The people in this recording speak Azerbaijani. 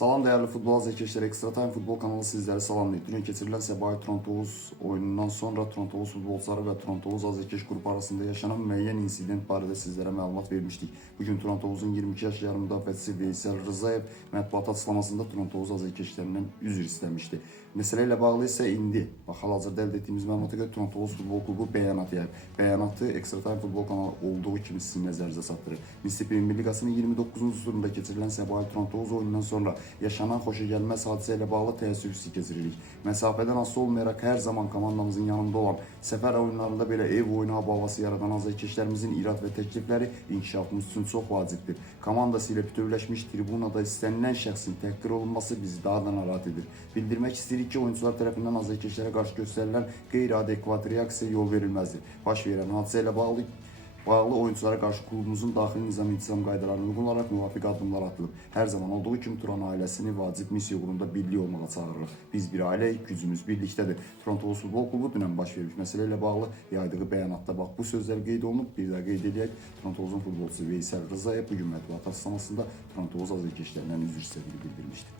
Salam değerli futbol azərkeşləri, Extra Time futbol kanalı sizləri salamlayır. Dünən keçirilən Səbail Trontovuz oyunundan sonra Trontovuz futbolçuları və Trontovuz azərkeş qrupu arasında yaşanan müəyyən insident barədə sizlərə məlumat vermişdik. Bugün Trontovuzun 22 yaş yarım müdafiəçisi Veysel Rızayev mətbuat açıqlamasında Trontovuz azərkeşlərindən üzr istəmişdi. Məsələ ilə bağlı isə indi hal-hazırda əldə etdiyimiz məlumata görə Trontovuz futbol klubu bəyanat yayıb. Bəyanatı Extra Time futbol kanalı olduğu kimi sizin nəzərinizə çatdırır. Misli Premyer Liqasının 29-cu turunda keçirilən Səbail Trontovuz oyunundan sonra yaşanan xoşagəlməz hadisə ilə bağlı təəssüf hissi keçiririk. Məsafədən asılı olmayaraq hər zaman komandamızın yanında olan, səfər oyunlarında belə ev oyunu havası yaradan azərkeşlərimizin irad və təklifləri inkişafımız üçün çox vacibdir. Komandası ilə bütövləşmiş tribunada istənilən şəxsin təhqir olunması bizi daha da narahat edir. Bildirmək istəyirik ki, oyuncular tərəfindən azərkeşlərə qarşı göstərilən qeyri-adekvat reaksiya yol verilməzdir. Baş verən hadisə ilə bağlı oyunculara qarşı klubumuzun daxili nizam-intizam qaydalarına uyğun olaraq müvafiq addımlar atılıb. Hər zaman olduğu kimi Turan ailəsini vacib missiya uğrunda birlik olmağa çağırırıq. Biz bir ailəyik, gücümüz birlikdədir. Trontovuz futbol klubu dünən baş vermiş məsələ ilə bağlı yaydığı bəyanatda bax bu sözlər qeyd olunub. Bir daha qeyd edək. Trontovuzun futbolçusu Veysel Rızayev bugün mətbuat açıqlamasında Trontovuz azərkeşlərindən üzr istədiyini bildirmişdi.